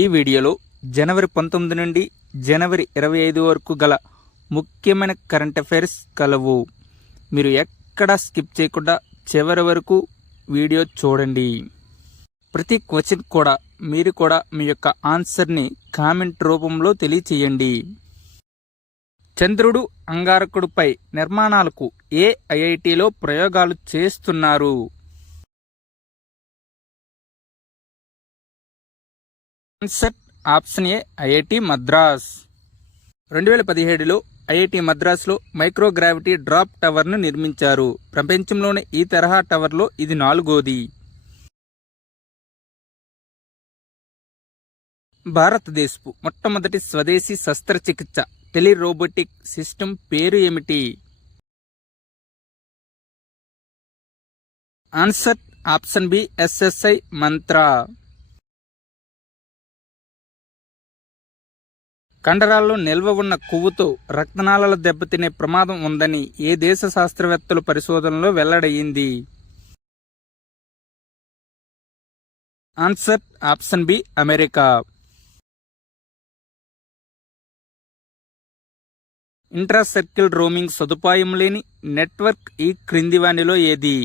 ఈ వీడియోలో జనవరి 19 నుండి జనవరి 25 వరకు గల ముఖ్యమైన కరెంట్ అఫైర్స్ కలవు. మీరు ఎక్కడా స్కిప్ చేయకుండా చివరి వరకు వీడియో చూడండి. ప్రతి క్వశ్చన్ కూడా మీరు కూడా మీ యొక్క ఆన్సర్ని కామెంట్ రూపంలో తెలియచేయండి. చంద్రుడు అంగారకుడిపై నిర్మాణాలకు ఏ ఐఐటిలో ప్రయోగాలు చేస్తున్నారు? Answer option A IIT Madras. 2017లో ఐఐటి మద్రాస్లో మైక్రోగ్రావిటీ డ్రాప్ టవర్ను నిర్మించారు. ప్రపంచంలోనే ఈ తరహా టవర్లో ఇది 4వది. భారతదేశపు మొట్టమొదటి స్వదేశీ శస్త్రచికిత్స టెలిరోబోటిక్ సిస్టమ్ పేరు ఏమిటి? Answer option B SSI Mantra. కండరాల్లో నిల్వ ఉన్న కొవ్వుతో రక్తనాళాలు దెబ్బతినే ప్రమాదం ఉందని ఏ దేశ శాస్త్రవేత్తలు పరిశోధనలో వెల్లడయ్యింది? Answer option B America. Intra circle roaming సదుపాయం లేని నెట్వర్క్ ఈ క్రింది వానిలో ఏది?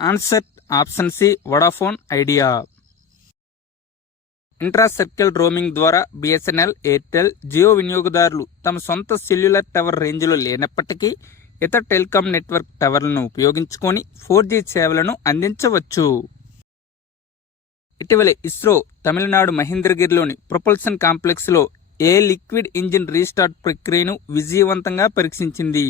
Answer option C Vodafone Idea. Intra circle roaming ద్వారా బిఎస్ఎన్ఎల్, ఎయిర్టెల్, జియో వినియోగదారులు తమ సొంత సెల్యులర్ టవర్ రేంజ్లో లేనప్పటికీ ఇతర టెలికాం నెట్వర్క్ టవర్లను ఉపయోగించుకొని 4G సేవలను అందించవచ్చు. ఇటీవలే ఇస్రో తమిళనాడు మహేంద్రగిరిలోని ప్రొపల్షన్ కాంప్లెక్స్లో ఏ లిక్విడ్ ఇంజిన్ రీస్టార్ట్ ప్రక్రియను విజయవంతంగా పరీక్షించింది?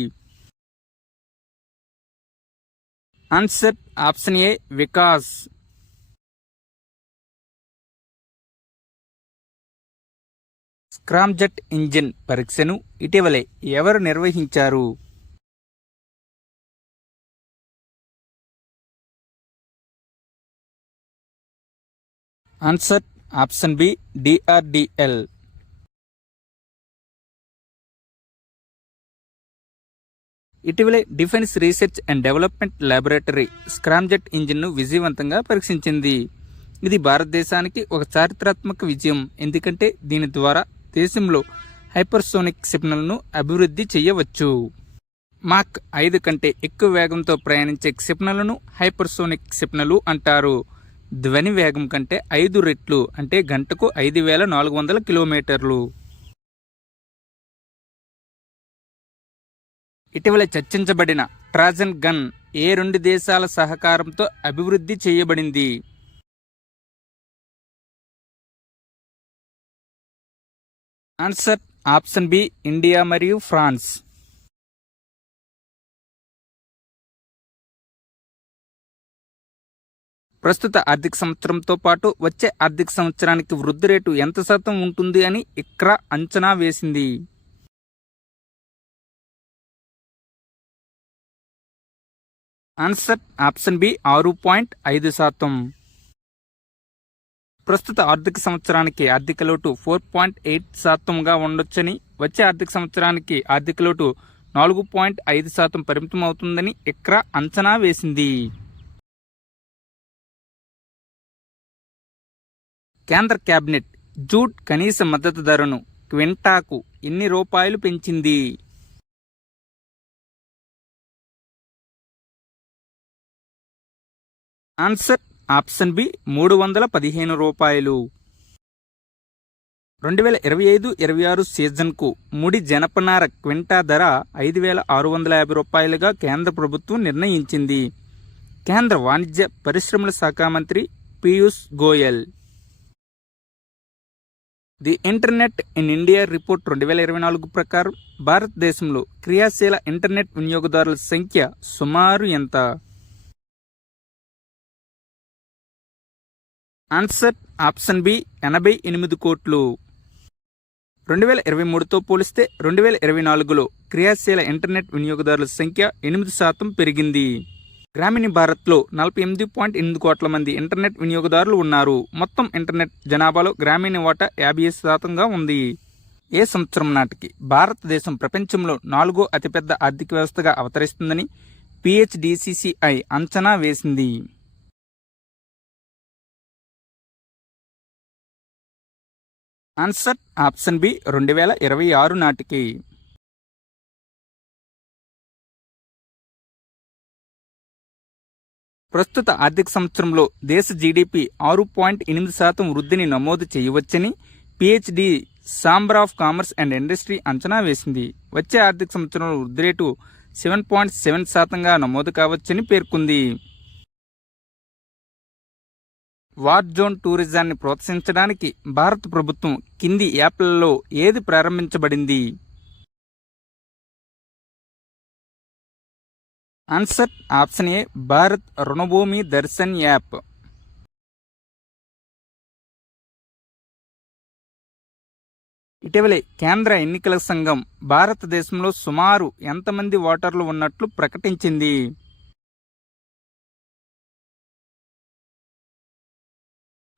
Answer option A Vikas. Scramjet engine పరీక్షను ఇటీవలే ఎవరు నిర్వహించారు? Answer option B DRDL. ఇటీవలే defence research and development laboratory scramjet ఇంజిన్ను విజయవంతంగా పరీక్షించింది. ఇది భారతదేశానికి ఒక చారిత్రాత్మక విజయం, ఎందుకంటే దీని ద్వారా దేశంలో హైపర్సోనిక్ క్షిపణులను అభివృద్ధి చేయవచ్చు. మాక్ 5 కంటే ఎక్కువ వేగంతో ప్రయాణించే క్షిపణులను హైపర్సోనిక్ క్షిపణులు అంటారు. ధ్వని వేగం కంటే 5 రెట్లు అంటే గంటకు 5400 కిలోమీటర్లు. ఇటీవల చర్చించబడిన ట్రాజన్ గన్ ఏ 2 దేశాల సహకారంతో అభివృద్ధి చేయబడింది? ఆన్సర్ ఆప్షన్ బి ఇండియా మరియు ఫ్రాన్స్. ప్రస్తుత ఆర్థిక సంవత్సరంతో పాటు వచ్చే ఆర్థిక సంవత్సరానికి వృద్ధి రేటు ఎంత శాతం ఉంటుంది అని ఇక్రా అంచనా వేసింది? Answer option B 6.5%. ప్రస్తుత ఆర్థిక సంవత్సరానికి ఆర్థిక లోటు 4.8%గా ఉండొచ్చని, వచ్చే ఆర్థిక సంవత్సరానికి ఆర్థిక లోటు 4.5% పరిమితం అవుతుందని ఇక్రా అంచనా వేసింది. కేంద్ర కేబినెట్ జూట్ కనీస మద్దతు ధరను క్వింటాకు ఎన్ని రూపాయలు పెంచింది? ఆన్సర్ ఆప్షన్ బి 315 రూపాయలు. 2025-26 సీజన్కు ముడి జనపనార క్వింటా ధర 5650 రూపాయలుగా కేంద్ర ప్రభుత్వం నిర్ణయించింది. కేంద్ర వాణిజ్య పరిశ్రమల శాఖ మంత్రి Piyush Goyal. The internet in India report 2024 ప్రకారం భారతదేశంలో క్రియాశీల ఇంటర్నెట్ వినియోగదారుల సంఖ్య సుమారు ఎంత? ఆన్సర్ ఆప్షన్ బి 88 కోట్లు. 2023తో పోలిస్తే 2024లో క్రియాశీల ఇంటర్నెట్ వినియోగదారుల సంఖ్య 8% పెరిగింది. గ్రామీణ భారత్లో 48.8 కోట్ల మంది ఇంటర్నెట్ వినియోగదారులు ఉన్నారు. మొత్తం ఇంటర్నెట్ జనాభాలో గ్రామీణ వాటా 55%గా ఉంది. ఏ సంవత్సరం నాటికి భారతదేశం ప్రపంచంలో 4వ అతిపెద్ద ఆర్థిక వ్యవస్థగా అవతరిస్తుందని PHDCCI అంచనా వేసింది? ఆన్సర్ ఆప్షన్ బి 2026 నాటికి. ప్రస్తుత ఆర్థిక సంవత్సరంలో దేశ జీడీపీ 6.8% వృద్ధిని నమోదు చేయవచ్చని PhD chamber of commerce and industry అంచనా వేసింది. వచ్చే ఆర్థిక సంవత్సరంలో వృద్ధి రేటు 7.7%గా నమోదు కావచ్చని పేర్కొంది. వార్ జోన్ టూరిజాన్ని ప్రోత్సహించడానికి భారత ప్రభుత్వం కింది యాప్లలో ఏది ప్రారంభించబడింది? Answer option A Bharat Ranbhoomi Darshan app. ఇటీవలే కేంద్ర ఎన్నికల సంఘం భారతదేశంలో సుమారు ఎంతమంది ఓటర్లు ఉన్నట్లు ప్రకటించింది?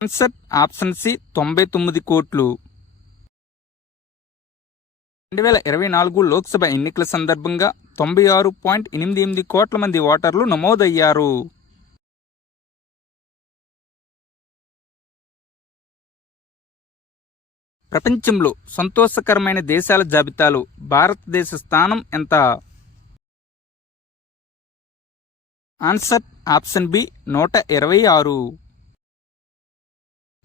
ఆన్సర్ ఆప్షన్ సి 99 కోట్లు. 2024 లోక్సభ ఎన్నికల సందర్భంగా 96.88 కోట్ల మంది ఓటర్లు నమోదయ్యారు. ప్రపంచంలో సంతోషకరమైన దేశాల జాబితాలో భారతదేశ స్థానం ఎంత? Answer option B 126.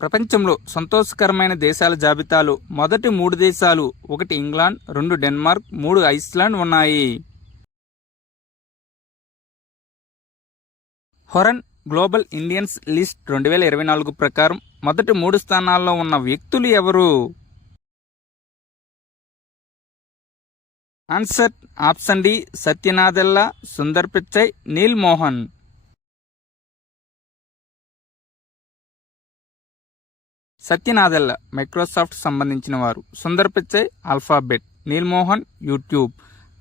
ప్రపంచంలో సంతోషకరమైన దేశాల జాబితాలో మొదటి 3 దేశాలు 1 ఇంగ్లాండ్, 2 డెన్మార్క్, 3 ఐస్లాండ్ ఉన్నాయి. హొరన్ గ్లోబల్ ఇండియన్స్ లిస్ట్ 2024 ప్రకారం మొదటి 3 స్థానాల్లో ఉన్న వ్యక్తులు ఎవరు? Answer option D Satya Nadella, Sundar Pichai, Neal Mohan. Satya Nadella Microsoft సంబంధించిన వారు, Sundar Pichai Alphabet, Neal Mohan YouTube,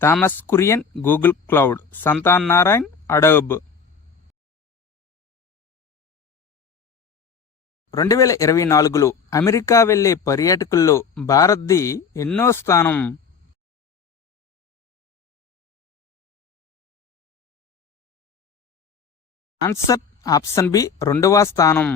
Thomas Kurian Google Cloud, Shantanu Narayen Adobe. 2024లో అమెరికా వెళ్లే పర్యాటకుల్లో భారత్ది ఎన్నో స్థానం? ఆన్సర్ ఆప్షన్ బి 2వ స్థానం.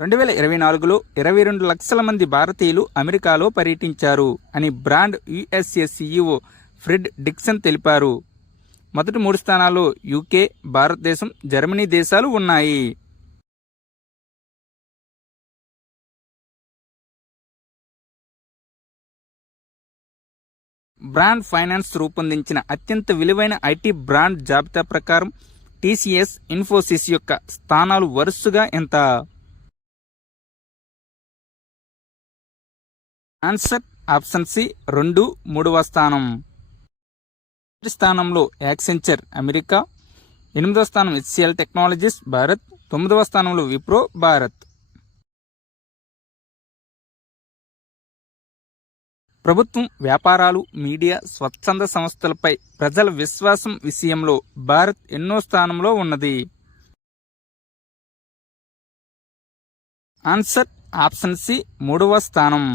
2024లో 22 లక్షల మంది భారతీయులు అమెరికాలో పర్యటించారు అని Brand USA CEO Fred Dixon తెలిపారు. మొదటి 3 స్థానాల్లో యూకే, భారతదేశం, జర్మనీ దేశాలు ఉన్నాయి. బ్రాండ్ ఫైనాన్స్ రూపొందించిన అత్యంత విలువైన ఐటీ బ్రాండ్ జాబితా ప్రకారం టీసీఎస్, ఇన్ఫోసిస్ యొక్క స్థానాలు వరుసగా ఎంత? ఆన్సర్ ఆప్షన్ సి 2, 3వ స్థానం. మొదటి స్థానంలో యాక్సెంచర్ అమెరికా, 8వ స్థానం హెచ్సిఎల్ టెక్నాలజీస్ భారత్, 9వ స్థానంలో విప్రో భారత్. ప్రభుత్వం, వ్యాపారాలు, మీడియా, స్వచ్ఛంద సంస్థలపై ప్రజల విశ్వాసం విషయంలో భారత్ ఎన్నో స్థానంలో ఉన్నది? ఆన్సర్ ఆప్షన్ సి 3వ స్థానం.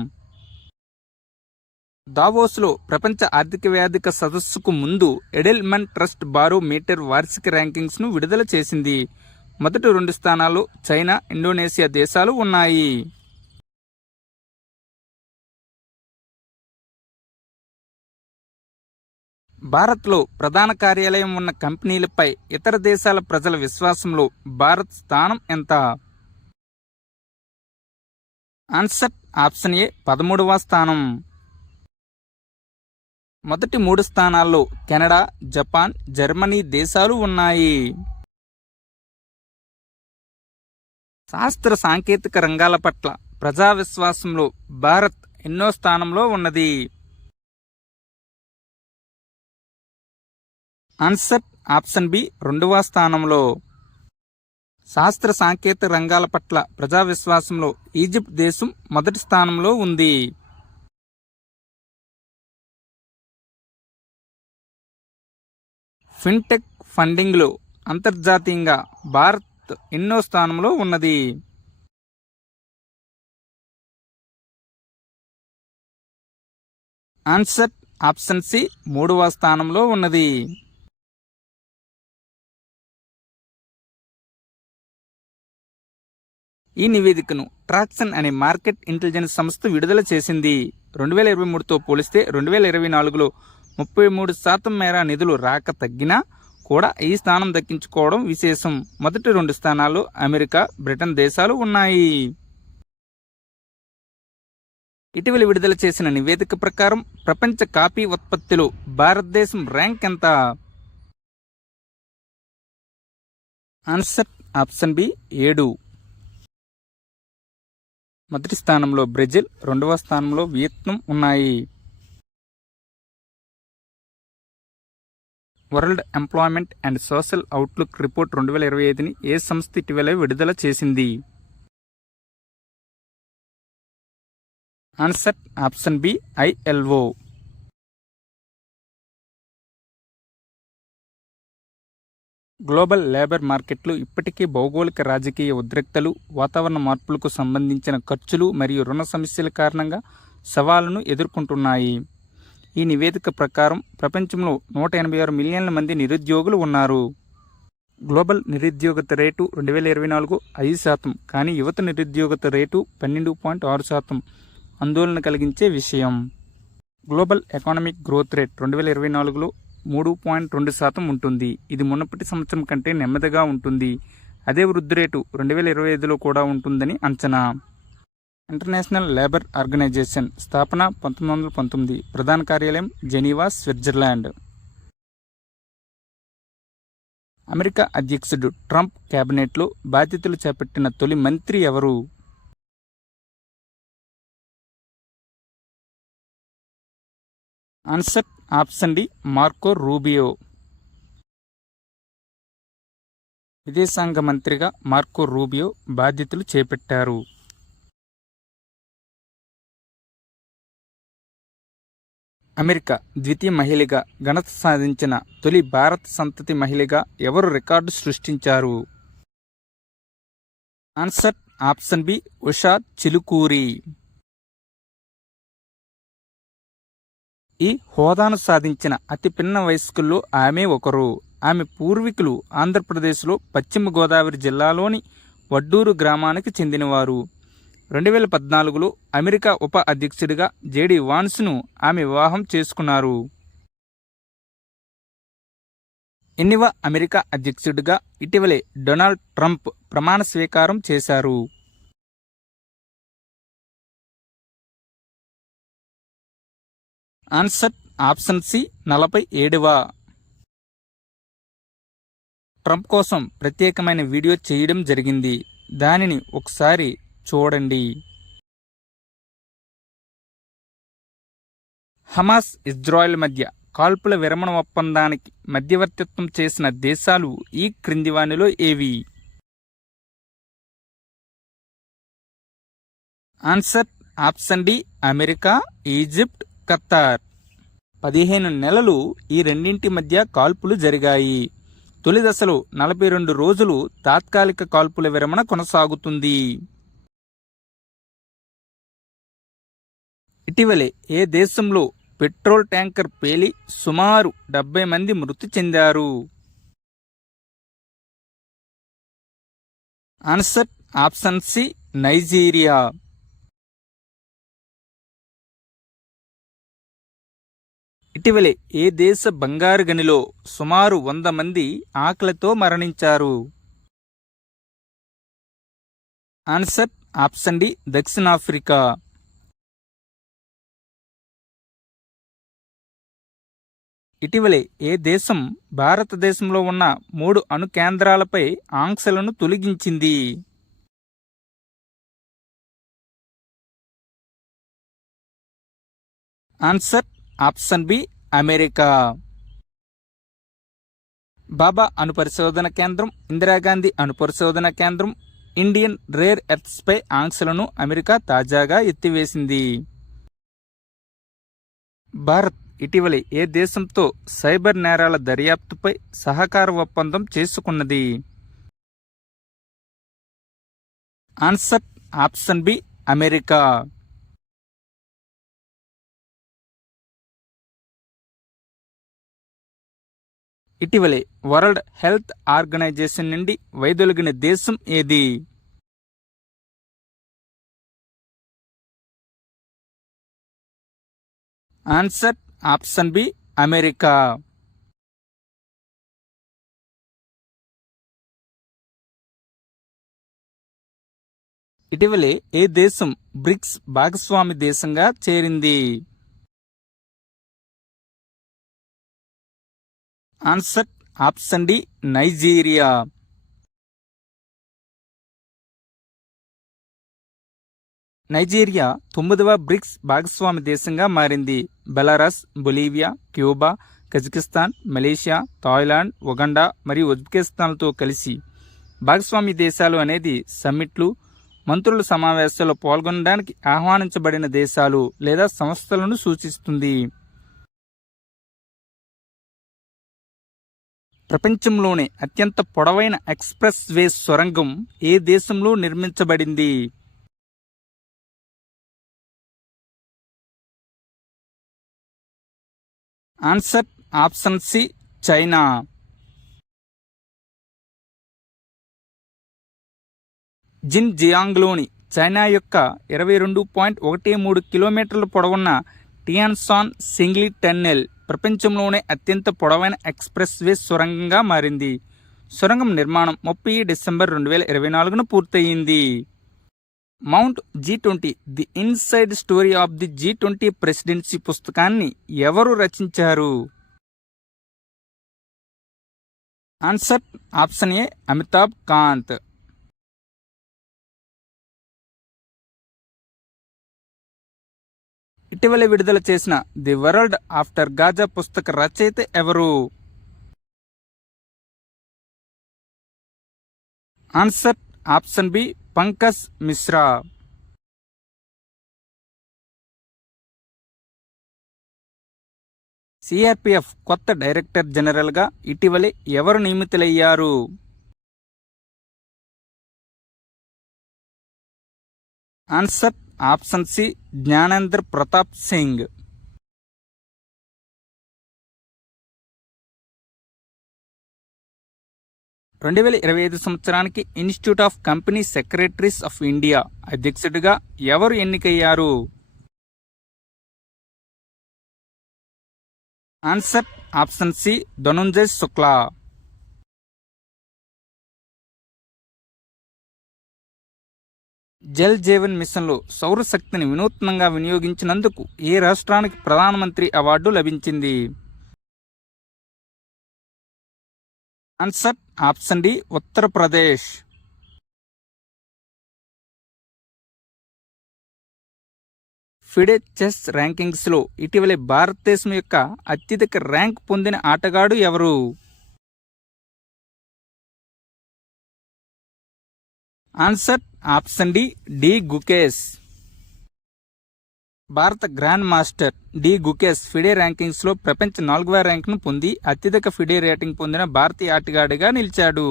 దావోస్లో ప్రపంచ ఆర్థిక వేదిక సదస్సుకు ముందు ఎడెల్మన్ ట్రస్ట్ బారో మీటర్ వార్షిక ర్యాంకింగ్స్ను విడుదల చేసింది. మొదటి 2 స్థానాల్లో చైనా, ఇండోనేషియా దేశాలు ఉన్నాయి. భారత్లో ప్రధాన కార్యాలయం ఉన్న కంపెనీలపై ఇతర దేశాల ప్రజల విశ్వాసంలో భారత్ స్థానం ఎంత? ఆన్సర్ ఆప్షన్ ఏ 13వ స్థానం. మొదటి 3 స్థానాల్లో కెనడా, జపాన్, జర్మనీ దేశాలు ఉన్నాయి. శాస్త్ర సాంకేతిక రంగాల పట్ల ప్రజా విశ్వాసంలో భారత్ ఎన్నో స్థానంలో ఉన్నది? ఆన్సర్ ఆప్షన్ బి 2వ స్థానంలో. శాస్త్ర సాంకేతిక రంగాల పట్ల ప్రజా విశ్వాసంలో ఈజిప్ట్ దేశం మొదటి స్థానంలో ఉంది. ఫిన్టెక్ ఫండింగ్లో అంతర్జాతీయంగా భారత్ ఎన్నో స్థానంలో ఉన్నది? ఆన్సర్ ఆప్షన్ సి 3వ స్థానంలో ఉన్నది. ఈ నివేదికను ట్రాక్సన్ అనే మార్కెట్ ఇంటెలిజెన్స్ సంస్థ విడుదల చేసింది. 2023తో పోలిస్తే 2024లో 33% మేర నిధులు రాక తగ్గినా కూడా ఈ స్థానం దక్కించుకోవడం విశేషం. మొదటి 2 స్థానాల్లో అమెరికా, బ్రిటన్ దేశాలు ఉన్నాయి. ఇటీవల విడుదల చేసిన నివేదిక ప్రకారం ప్రపంచ కాఫీ ఉత్పత్తిలో భారతదేశం ర్యాంక్ ఎంత? Answer option B 7. మొదటి స్థానంలో బ్రెజిల్, 2వ స్థానంలో వియత్నాం ఉన్నాయి. World employment and social outlook report 2025ని ఏ సంస్థ ఇటీవల విడుదల చేసింది? Answer option B ILO. Global labour మార్కెట్లు ఇప్పటికీ భౌగోళిక రాజకీయ ఉద్రిక్తలు, వాతావరణ మార్పులకు సంబంధించిన ఖర్చులు మరియు రుణ సమస్యల కారణంగా సవాళ్లను ఎదుర్కొంటున్నాయి. ఈ నివేదిక ప్రకారం ప్రపంచంలో 186 మిలియన్ల మంది నిరుద్యోగులు ఉన్నారు. గ్లోబల్ నిరుద్యోగత రేటు 2024 5%, కానీ యువత నిరుద్యోగత రేటు 12.6%, ఆందోళన కలిగించే విషయం. గ్లోబల్ ఎకానమిక్ గ్రోత్ రేట్ 2024లో 3.2% ఉంటుంది. ఇది మునుపటి సంవత్సరం కంటే నెమ్మదిగా ఉంటుంది. అదే వృద్ధి రేటు 2025లో కూడా ఉంటుందని అంచనా. ఇంటర్నేషనల్ లేబర్ ఆర్గనైజేషన్ స్థాపన 1919, ప్రధాన కార్యాలయం జెనీవా, స్విట్జర్లాండ్. అమెరికా అధ్యక్షుడు ట్రంప్ కేబినెట్లో బాధ్యతలు చేపట్టిన తొలి మంత్రి ఎవరు? Answer option D Marco Rubio. విదేశాంగ మంత్రిగా మార్కో రూబియో బాధ్యతలు చేపట్టారు. అమెరికా ద్వితీయ మహిళగా ఘనత సాధించిన తొలి భారత సంతతి మహిళగా ఎవరు రికార్డు సృష్టించారు? Answer option B Usha Chilukuri. ఈ హోదాను సాధించిన అతి పిన్న వయస్కుల్లో ఆమె ఒకరు. ఆమె పూర్వీకులు ఆంధ్రప్రదేశ్లో పశ్చిమ గోదావరి జిల్లాలోని వడ్డూరు గ్రామానికి చెందినవారు. 2014లో అమెరికా ఉప అధ్యక్షుడిగా జేడీ వాన్స్ను ఆమె వివాహం చేసుకున్నారు. ఎన్నివ అమెరికా అధ్యక్షుడిగా ఇటీవలే డొనాల్డ్ ట్రంప్ ప్రమాణ స్వీకారం చేశారు? ఆన్సర్ ఆప్షన్ సి 47వ. ట్రంప్ కోసం ప్రత్యేకమైన వీడియో చేయడం జరిగింది. దానిని ఒకసారి చూడండి. హమాస్, ఇజ్రాయెల్ మధ్య కాల్పుల విరమణ ఒప్పందానికి మధ్యవర్తిత్వం చేసిన దేశాలు ఈ క్రింది వానిలో ఏవి? Answer option D America, Egypt, Qatar. 15 నెలలు ఈ రెండింటి మధ్య కాల్పులు జరిగాయి. తొలి దశలో 42 రోజులు తాత్కాలిక కాల్పుల విరమణ కొనసాగుతుంది. ఇటీవలే ఏ దేశంలో పెట్రోల్ ట్యాంకర్ పేలి సుమారు 70 మంది మృతి చెందారు? Answer option C Nigeria. ఇటీవలే ఏ దేశ బంగారు గనిలో సుమారు 100 మంది ఆకలితో మరణించారు? ఆన్సర్ ఆప్షన్ డి దక్షిణాఫ్రికా. ఇటీవలే ఏ దేశం భారతదేశంలో ఉన్న 3 అణు కేంద్రాలపై ఆంక్షలను తొలగించింది? Answer option B America. Bhabha అణు పరిశోధన కేంద్రం, ఇందిరాగాంధీ అణు పరిశోధన కేంద్రం, ఇండియన్ రేర్ ఎర్త్స్పై ఆంక్షలను అమెరికా తాజాగా ఎత్తివేసింది. భారత్ ఇటీవలే ఏ దేశంతో సైబర్ నేరాల దర్యాప్తుపై సహకార ఒప్పందం చేసుకున్నది? Answer option B America. ఇటీవలే వరల్డ్ హెల్త్ ఆర్గనైజేషన్ నుండి వైదొలిగిన దేశం ఏది? Answer option B America. ఇటీవలే ఏ దేశం బ్రిక్స్ భాగస్వామి దేశంగా చేరింది? Answer option D Nigeria. Nigeria 9వ బ్రిక్స్ భాగస్వామి దేశంగా మారింది. Belarus, Bolivia, Cuba, Kazakhstan, Malaysia, Thailand, Uganda మరియు ఉజ్బెకిస్తాన్లతో కలిసి భాగస్వామి దేశాలు అనేది సమ్మిట్లు, మంత్రుల సమావేశాల్లో పాల్గొనడానికి ఆహ్వానించబడిన దేశాలు లేదా సంస్థలను సూచిస్తుంది. ప్రపంచంలోనే అత్యంత పొడవైన ఎక్స్ప్రెస్ వే సొరంగం ఏ దేశంలో నిర్మించబడింది? Answer option C China. జిన్జియాంగ్లోని చైనా యొక్క 22.13 కిలోమీటర్ల పొడవున్న టియాన్షాన్ సింగ్లీ టన్నెల్ ప్రపంచంలోనే అత్యంత పొడవైన ఎక్స్ప్రెస్ వే సొరంగంగా మారింది. సొరంగం నిర్మాణం 30 డిసెంబర్ 2024న పూర్తయింది. Mount G20 the inside story of the G20 presidency పుస్తకాన్ని ఎవరు రచించారు? Answer option A Amitabh Kant. ఇటీవల విడుదల చేసిన ది వరల్డ్ ఆఫ్టర్ గాజా పుస్తక రచయిత ఎవరు? Answer option B Pankaj Mishra. CRPF కొత్త డైరెక్టర్ జనరల్గా ఇటీవలే ఎవరు నియమితులయ్యారు? Answer option C Gyanendra Pratap Singh. రెండు 2025 సంవత్సరానికి institute of company secretaries of India అధ్యక్షుడిగా ఎవరు ఎన్నికయ్యారు? Answer option C Dhananjay Shukla. Jal Jeevan మిషన్లో సౌరశక్తిని వినూత్నంగా వినియోగించినందుకు ఏ రాష్ట్రానికి ప్రధానమంత్రి అవార్డు లభించింది? Answer option D Uttar Pradesh. FIDE chess ర్యాంకింగ్స్లో ఇటీవలే భారతదేశం యొక్క అత్యధిక ర్యాంక్ పొందిన ఆటగాడు ఎవరు? Answer option D Gukesh. భారత grand master D Gukesh FIDE ర్యాంకింగ్స్లో ప్రపంచ 4వ ర్యాంకును పొంది అత్యధిక ఫిడే రేటింగ్ పొందిన భారతీయ ఆటగాడిగా నిలిచాడు.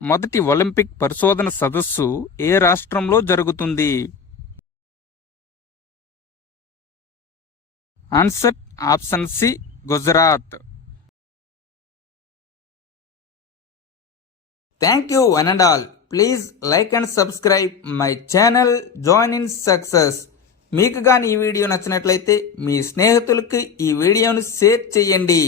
మొదటి ఒలింపిక్ పరిశోధన సదస్సు ఏ రాష్ట్రంలో జరుగుతుంది? Answer option C Gujarat. Thank you one and all. Please like and subscribe my channel join in success. మీకు కానీ ఈ వీడియో నచ్చినట్లయితే మీ స్నేహితులకి ఈ వీడియోను షేర్ చేయండి.